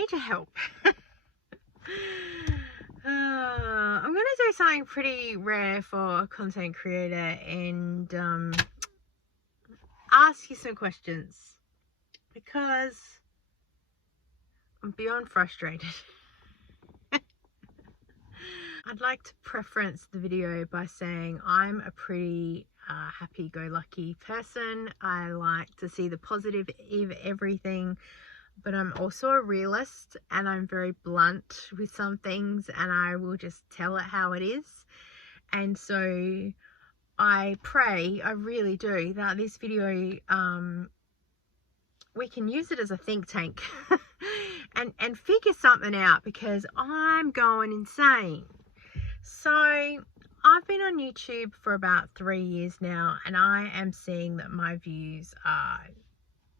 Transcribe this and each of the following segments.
need your help. I'm going to do something pretty rare for a content creator and ask you some questions because I'm beyond frustrated. I'd like to preference the video by saying I'm a pretty happy-go-lucky person. I like to see the positive in everything, but I'm also a realist and I'm very blunt with some things and I will just tell it how it is. And so I pray, I really do, that this video we can use it as a think tank and figure something out, because I'm going insane. So I've been on YouTube for about 3 years now, and I am seeing that my views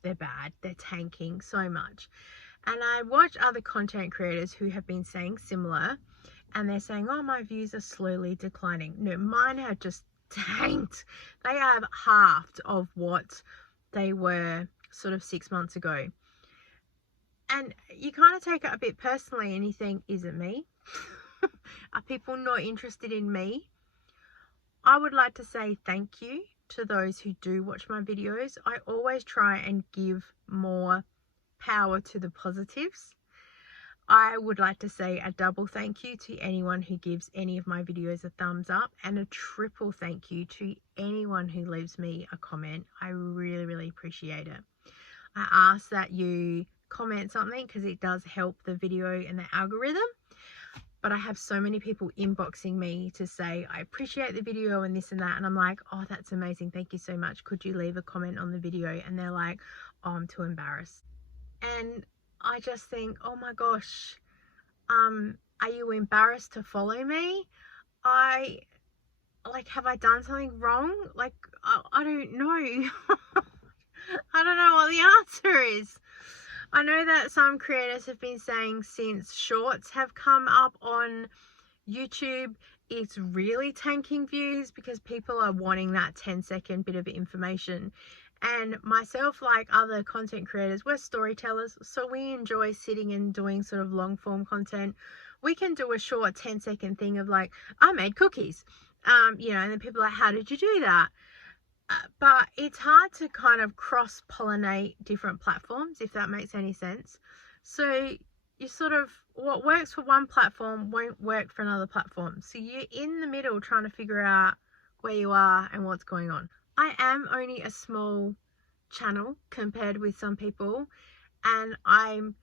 they're bad, they're tanking so much. And I watch other content creators who have been saying similar, and they're saying, oh, my views are slowly declining. No, mine have just tanked. They have halved of what they were sort of 6 months ago. And you kind of take it a bit personally and you think, is it me? Are people not interested in me? I would like to say thank you to those who do watch my videos. I always try and give more power to the positives. I would like to say a double thank you to anyone who gives any of my videos a thumbs up, and a triple thank you to anyone who leaves me a comment. I really, really appreciate it. I ask that you comment something because it does help the video and the algorithm. But I have so many people inboxing me to say, I appreciate the video and this and that. And I'm like, oh, that's amazing. Thank you so much. Could you leave a comment on the video? And they're like, oh, I'm too embarrassed. And I just think, oh my gosh, are you embarrassed to follow me? Have I done something wrong? Like, I don't know. I don't know what the answer is. I know that some creators have been saying since shorts have come up on YouTube, it's really tanking views because people are wanting that 10-second bit of information. And myself, like other content creators, we're storytellers, so we enjoy sitting and doing sort of long form content. We can do a short 10-second thing of like, I made cookies, and then people are like, how did you do that? But it's hard to kind of cross-pollinate different platforms, if that makes any sense. So you sort of, what works for one platform won't work for another platform. So you're in the middle trying to figure out where you are and what's going on. I am only a small channel compared with some people, and I'm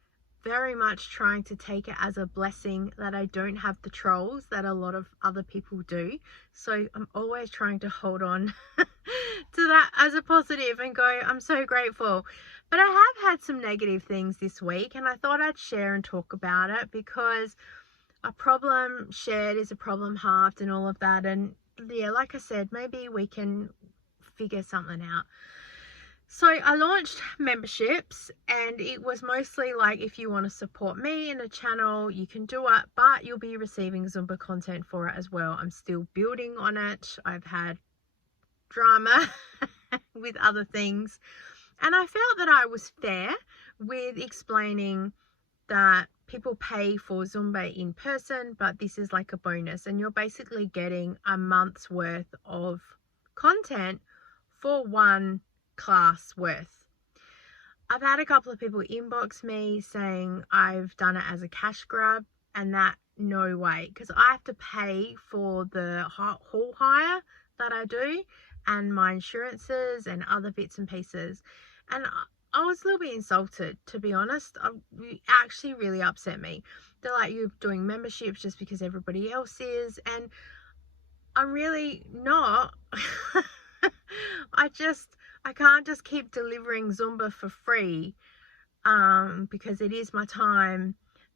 very much trying to take it as a blessing that I don't have the trolls that a lot of other people do. So I'm always trying to hold on to that as a positive and go, I'm so grateful. But I have had some negative things this week, and I thought I'd share and talk about it, because a problem shared is a problem halved and all of that. And yeah, like I said, maybe we can figure something out. So I launched memberships, and it was mostly like, if you want to support me in a channel, you can do it, but you'll be receiving Zumba content for it as well. I'm still building on it. I've had drama with other things, and I felt that I was fair with explaining that people pay for Zumba in person, but this is like a bonus, and you're basically getting a month's worth of content for one class worth. I've had a couple of people inbox me saying I've done it as a cash grab, and that no way, because I have to pay for the hall hire that I do and my insurances and other bits and pieces. And I was a little bit insulted, to be honest. It actually really upset me. They're like, you're doing memberships just because everybody else is, and I'm really not. I can't just keep delivering Zumba for free, because it is my time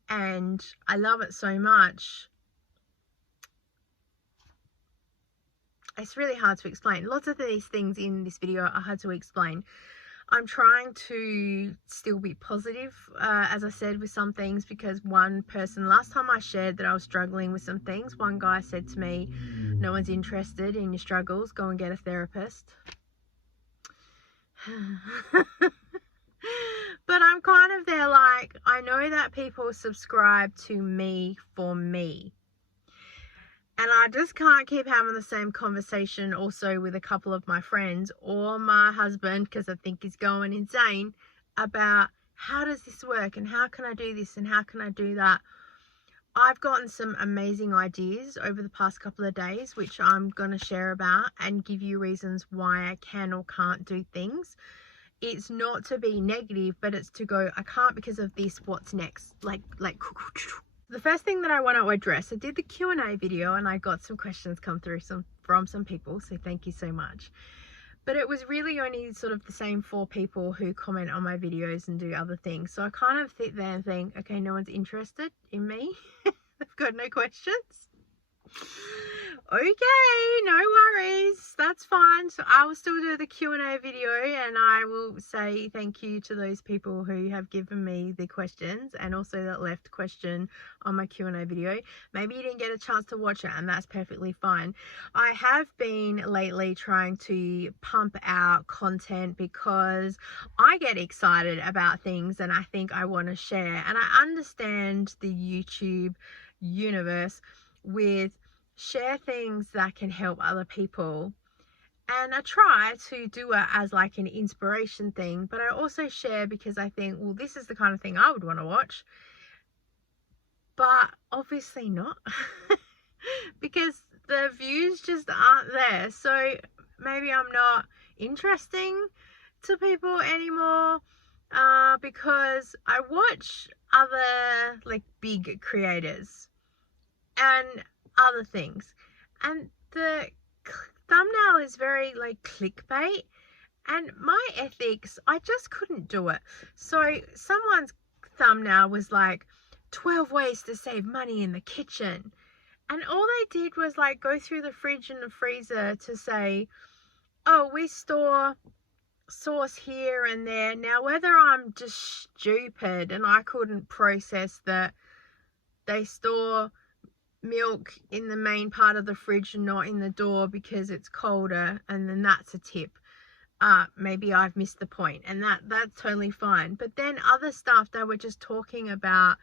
and I love it so much. It's really hard to explain. Lots of these things in this video are hard to explain. I'm trying to still be positive, as I said, with some things, because one person, last time I shared that I was struggling with some things, one guy said to me, no one's interested in your struggles, go and get a therapist. But But I'm kind of there like, I know that people subscribe to me for me. And I just can't keep having the same conversation also with a couple of my friends or my husband, because I think he's going insane, about how does this work and how can I do this and how can I do that. I've gotten some amazing ideas over the past couple of days, which I'm going to share about and give you reasons why I can or can't do things. It's not to be negative, but it's to go, I can't because of this, what's next? Like the first thing that I want to address, I did the Q&A video and I got some questions come through from some people, so thank you so much. But it was really only sort of the same 4 people who comment on my videos and do other things. So I kind of sit there and think, okay, no one's interested in me. They've got no questions. Okay, no worries, that's fine. So I will still do the Q&A video, and I will say thank you to those people who have given me the questions, and also that left question on my Q&A video. Maybe you didn't get a chance to watch it, and that's perfectly fine. I have been lately trying to pump out content because I get excited about things and I think I want to share, and I understand the YouTube universe with share things that can help other people, and I try to do it as like an inspiration thing, but I also share because I think, well, this is the kind of thing I would want to watch, but obviously not because the views just aren't there. So maybe I'm not interesting to people anymore, because I watch other like big creators and other things, and the thumbnail is very like clickbait, and my ethics, I just couldn't do it. So someone's thumbnail was like 12 ways to save money in the kitchen, and all they did was like go through the fridge and the freezer to say, oh, we store sauce here and there. Now whether I'm just stupid and I couldn't process that they store milk in the main part of the fridge and not in the door because it's colder, and then that's a tip, maybe I've missed the point, and that's totally fine. But then other stuff, they were just talking about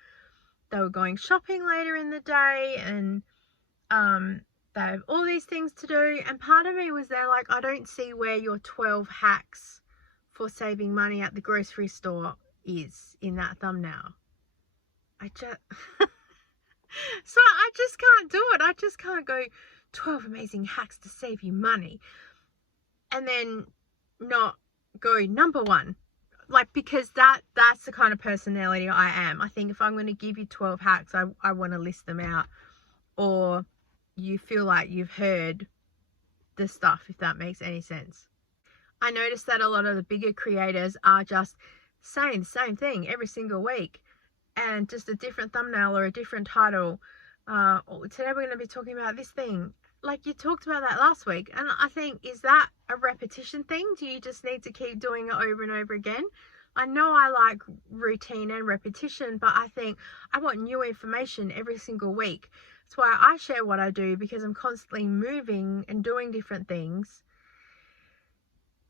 they were going shopping later in the day, and they have all these things to do, and part of me was there like, I don't see where your 12 hacks for saving money at the grocery store is in that thumbnail. So I just can't do it. I just can't go 12 amazing hacks to save you money and then not go number 1. Like, because that's the kind of personality I am. I think if I'm going to give you 12 hacks, I want to list them out, or you feel like you've heard the stuff, if that makes any sense. I noticed that a lot of the bigger creators are just saying the same thing every single week, and just a different thumbnail or a different title. Today we're going to be talking about this thing. Like, you talked about that last week, and I think, is that a repetition thing? Do you just need to keep doing it over and over again? I know I like routine and repetition, but I think I want new information every single week. That's why I share what I do, because I'm constantly moving and doing different things.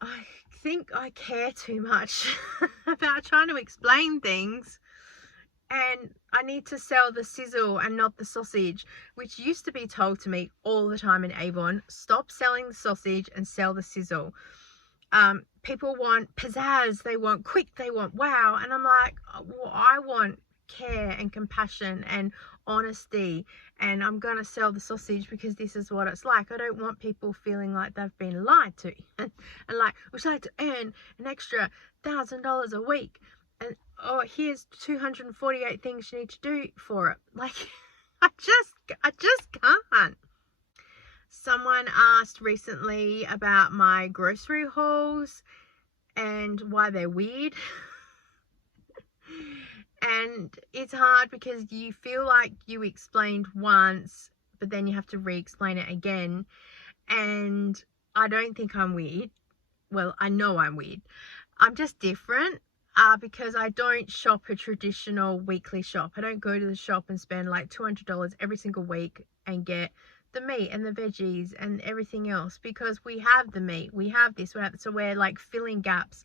I think I care too much about trying to explain things. And I need to sell the sizzle and not the sausage, which used to be told to me all the time in Avon. Stop selling the sausage and sell the sizzle. People want pizzazz, they want quick, they want wow. And I'm like, well, I want care and compassion and honesty, and I'm going to sell the sausage because this is what it's like. I don't want people feeling like they've been lied to and like, would you like to earn an extra $1,000 a week? And oh, here's 248 things you need to do for it. Like, I just can't. Someone asked recently about my grocery hauls and why they're weird. And it's hard because you feel like you explained once, but then you have to re-explain it again. And I don't think I'm weird. Well, I know I'm weird. I'm just different. Because I don't shop a traditional weekly shop. I don't go to the shop and spend like $200 every single week and get the meat and the veggies and everything else, because we have the meat, we have this, so we're like filling gaps.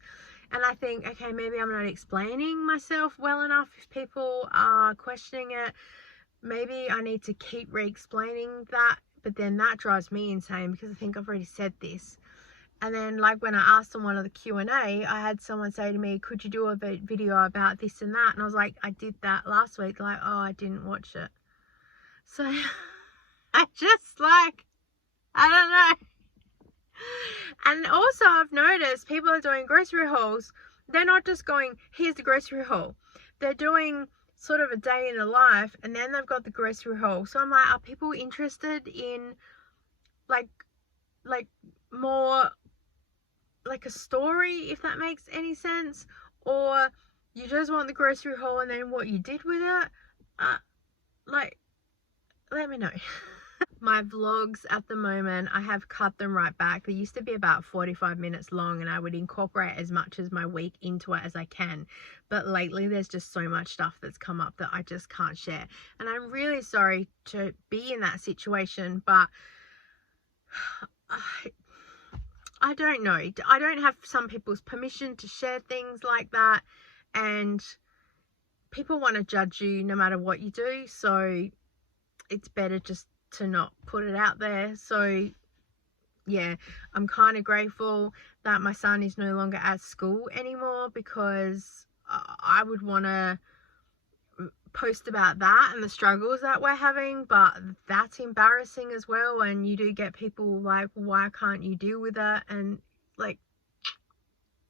And I think, okay, maybe I'm not explaining myself well enough if people are questioning it. Maybe I need to keep re-explaining that, but then that drives me insane because I think I've already said this. And then, like, when I asked on one of the Q&A, I had someone say to me, could you do a video about this and that? And I was like, I did that last week. Like, oh, I didn't watch it. So I just, like, I don't know. And also, I've noticed people are doing grocery hauls. They're not just going, here's the grocery haul. They're doing sort of a day in the life, and then they've got the grocery haul. So I'm like, are people interested in like more like a story, if that makes any sense? Or you just want the grocery haul and then what you did with it? Like, let me know. My vlogs at the moment, I have cut them right back. They used to be about 45 minutes long, and I would incorporate as much as my week into it as I can. But lately there's just so much stuff that's come up that I just can't share. And I'm really sorry to be in that situation, but I don't know. I don't have some people's permission to share things like that, and people want to judge you no matter what you do. So it's better just to not put it out there. So yeah, I'm kind of grateful that my son is no longer at school anymore, because I would want to post about that and the struggles that we're having, but that's embarrassing as well. And you do get people like, why can't you deal with that? And like,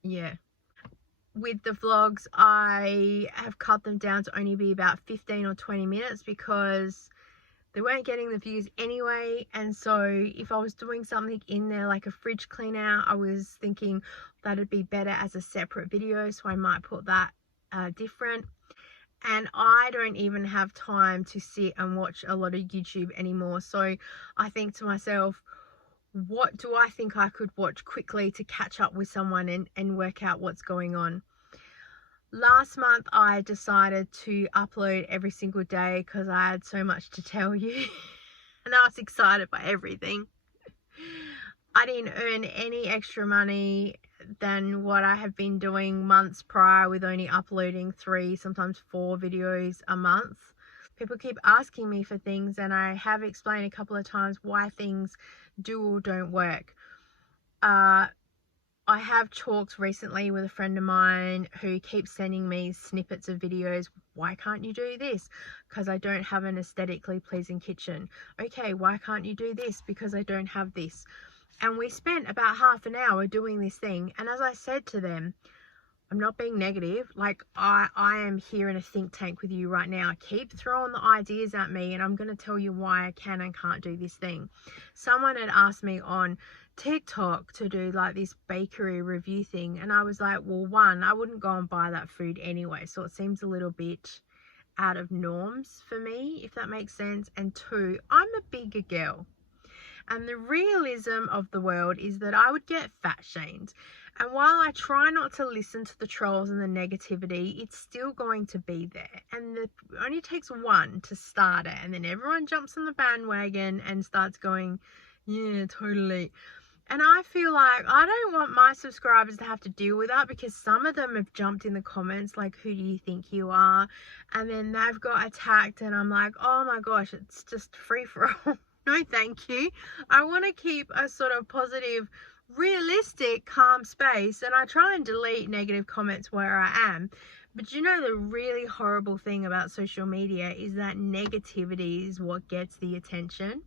yeah. With the vlogs, I have cut them down to only be about 15 or 20 minutes because they weren't getting the views anyway. And so if I was doing something in there like a fridge clean out, I was thinking that'd be better as a separate video, so I might put that different. And I don't even have time to sit and watch a lot of YouTube anymore. So I think to myself, what do I think I could watch quickly to catch up with someone and work out what's going on? Last month I decided to upload every single day because I had so much to tell you and I was excited by everything. I didn't earn any extra money than what I have been doing months prior, with only uploading 3, sometimes 4 videos a month. People keep asking me for things, and I have explained a couple of times why things do or don't work. I have talked recently with a friend of mine who keeps sending me snippets of videos. Why can't you do this? Because I don't have an aesthetically pleasing kitchen. Okay, why can't you do this? Because I don't have this. And we spent about half an hour doing this thing. And as I said to them, I'm not being negative. Like, I am here in a think tank with you right now. Keep throwing the ideas at me and I'm going to tell you why I can and can't do this thing. Someone had asked me on TikTok to do like this bakery review thing, and I was like, well, one, I wouldn't go and buy that food anyway, so it seems a little bit out of norms for me, if that makes sense. And 2, I'm a bigger girl, and the realism of the world is that I would get fat shamed. And while I try not to listen to the trolls and the negativity, it's still going to be there. And it only takes one to start it, and then everyone jumps on the bandwagon and starts going, yeah, totally. And I feel like I don't want my subscribers to have to deal with that, because some of them have jumped in the comments like, who do you think you are? And then they've got attacked, and I'm like, oh my gosh, it's just free for all. No, thank you. I want to keep a sort of positive, realistic, calm space, and I try and delete negative comments where I am. But you know, the really horrible thing about social media is that negativity is what gets the attention,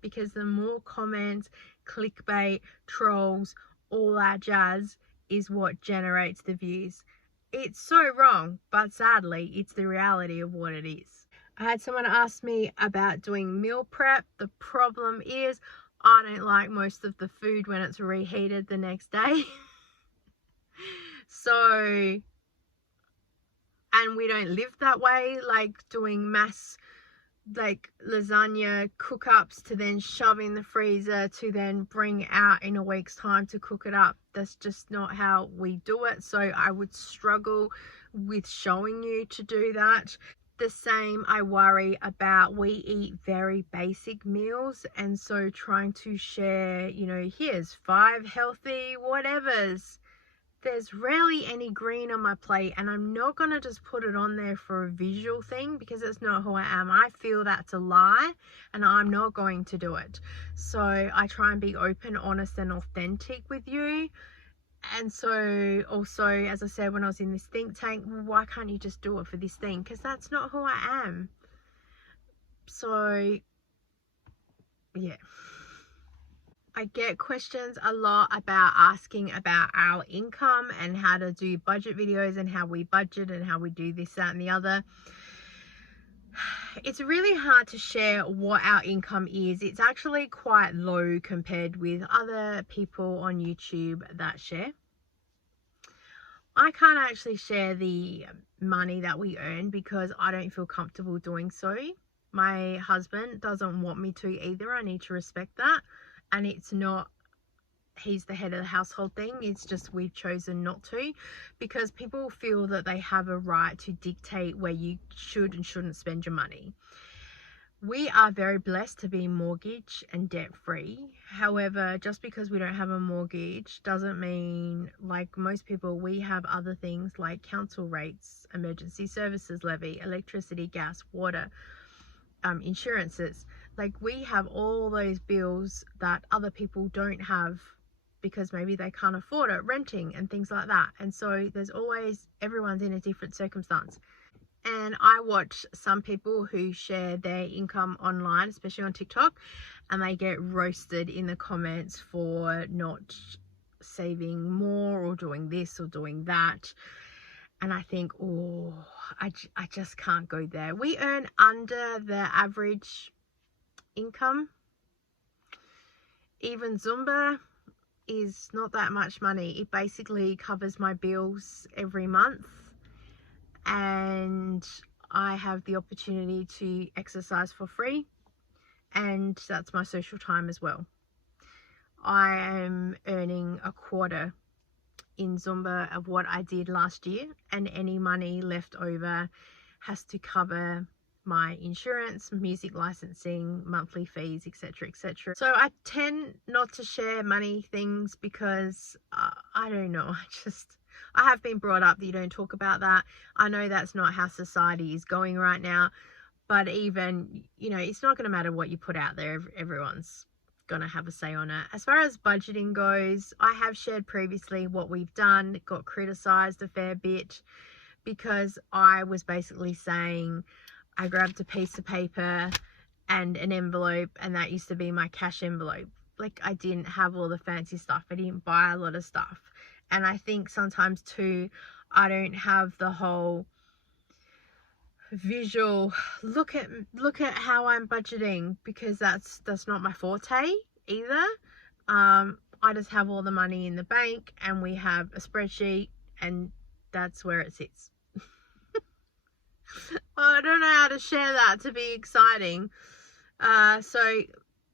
because the more comments, clickbait, trolls, all that jazz is what generates the views. It's so wrong, but sadly, it's the reality of what it is. I had someone ask me about doing meal prep. The problem is I don't like most of the food when it's reheated the next day. So, and we don't live that way, like doing mass like lasagna cook-ups to then shove in the freezer to then bring out in a week's time to cook it up. That's just not how we do it. So I would struggle with showing you to do that. The same I worry about, we eat very basic meals, and so trying to share, you know, here's 5 healthy whatevers, there's rarely any green on my plate, and I'm not going to just put it on there for a visual thing, because it's not who I am. I feel that's a lie, and I'm not going to do it. So I try and be open, honest, and authentic with you. And so also, as I said, when I was in this think tank, well, why can't you just do it for this thing? Because that's not who I am. So yeah. I get questions a lot about asking about our income and how to do budget videos and how we budget and how we do this, that, and the other. It's really hard to share what our income is. It's actually quite low compared with other people on YouTube that share. I can't actually share the money that we earn because I don't feel comfortable doing so. My husband doesn't want me to either. I need to respect that. And it's not he's the head of the household thing. It's just we've chosen not to, because people feel that they have a right to dictate where you should and shouldn't spend your money. We are very blessed to be mortgage and debt free. However, just because we don't have a mortgage doesn't mean, like most people, we have other things like council rates, emergency services levy, electricity, gas, water, insurances. Like, we have all those bills that other people don't have because maybe they can't afford it, renting and things like that. And so there's always, everyone's in a different circumstance. And I watch some people who share their income online, especially on TikTok, and they get roasted in the comments for not saving more or doing this or doing that. And I think, oh, I just can't go there. We earn under the average income. Even Zumba is not that much money. It basically covers my bills every month, and I have the opportunity to exercise for free, and that's my social time as well. I am earning a quarter in Zumba of what I did last year, and any money left over has to cover my insurance, music licensing, monthly fees, etc, etc. So I tend not to share money things because I don't know, I have been brought up that you don't talk about that. I know that's not how society is going right now, but even, you know, it's not going to matter what you put out there. Everyone's gonna have a say on it. As far as budgeting goes, I have shared previously what we've done. It got criticized a fair bit because I was basically saying I grabbed a piece of paper and an envelope, and that used to be my cash envelope. Like, I didn't have all the fancy stuff. I didn't buy a lot of stuff. And I think sometimes too, I don't have the whole visual look at how I'm budgeting, because that's not my forte either. I just have all the money in the bank, and we have a spreadsheet, and that's where it sits. I don't know how to share that to be exciting. So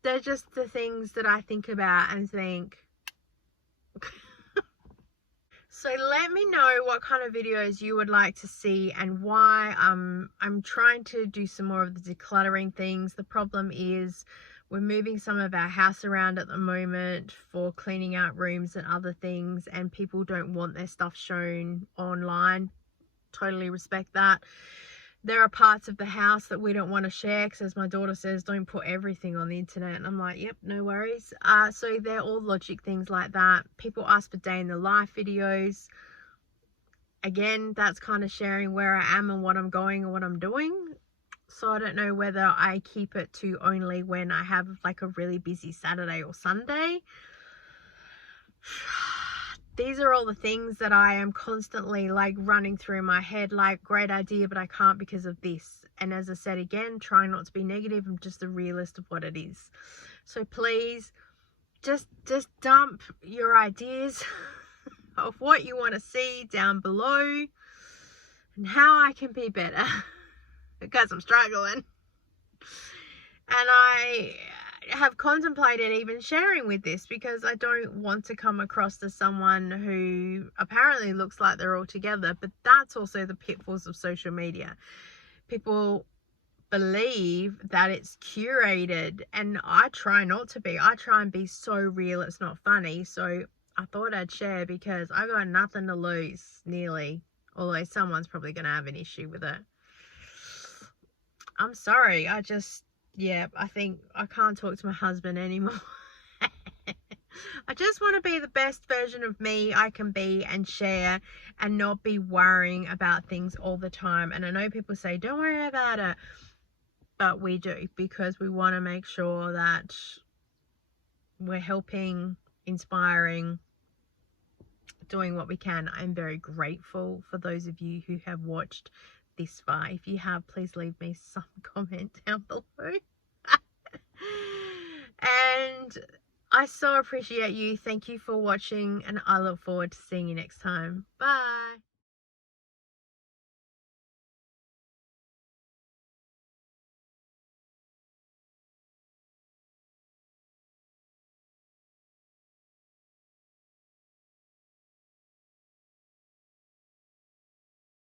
they're just the things that I think about and think. So let me know what kind of videos you would like to see and why. I'm trying to do some more of the decluttering things. The problem is we're moving some of our house around at the moment for cleaning out rooms and other things, and people don't want their stuff shown online. Totally respect that. There are parts of the house that we don't want to share because, as my daughter says, don't put everything on the internet. And I'm like, yep, no worries. So they're all logic things like that. People ask for day in the life videos. Again, that's kind of sharing where I am and what I'm going and what I'm doing. So I don't know whether I keep it to only when I have like a really busy Saturday or Sunday. These are all the things that I am constantly like running through my head, like, great idea, but I can't because of this. And as I said again, trying not to be negative, I'm just a realist of what it is. So please just dump your ideas of what you want to see down below and how I can be better because I'm struggling. And I have contemplated even sharing with this because I don't want to come across as someone who apparently looks like they're all together, but that's also the pitfalls of social media. People believe that it's curated, and I try not to be. I try and be so real it's not funny. So I thought I'd share because I got nothing to lose, nearly. Although someone's probably going to have an issue with it. I'm sorry. I think I can't talk to my husband anymore. I just want to be the best version of me I can be and share and not be worrying about things all the time. And I know people say, don't worry about it. But we do, because we want to make sure that we're helping, inspiring, doing what we can. I'm very grateful for those of you who have watched this far. If you have, please leave me some comment down below. And I so appreciate you. Thank you for watching, and I look forward to seeing you next time. Bye.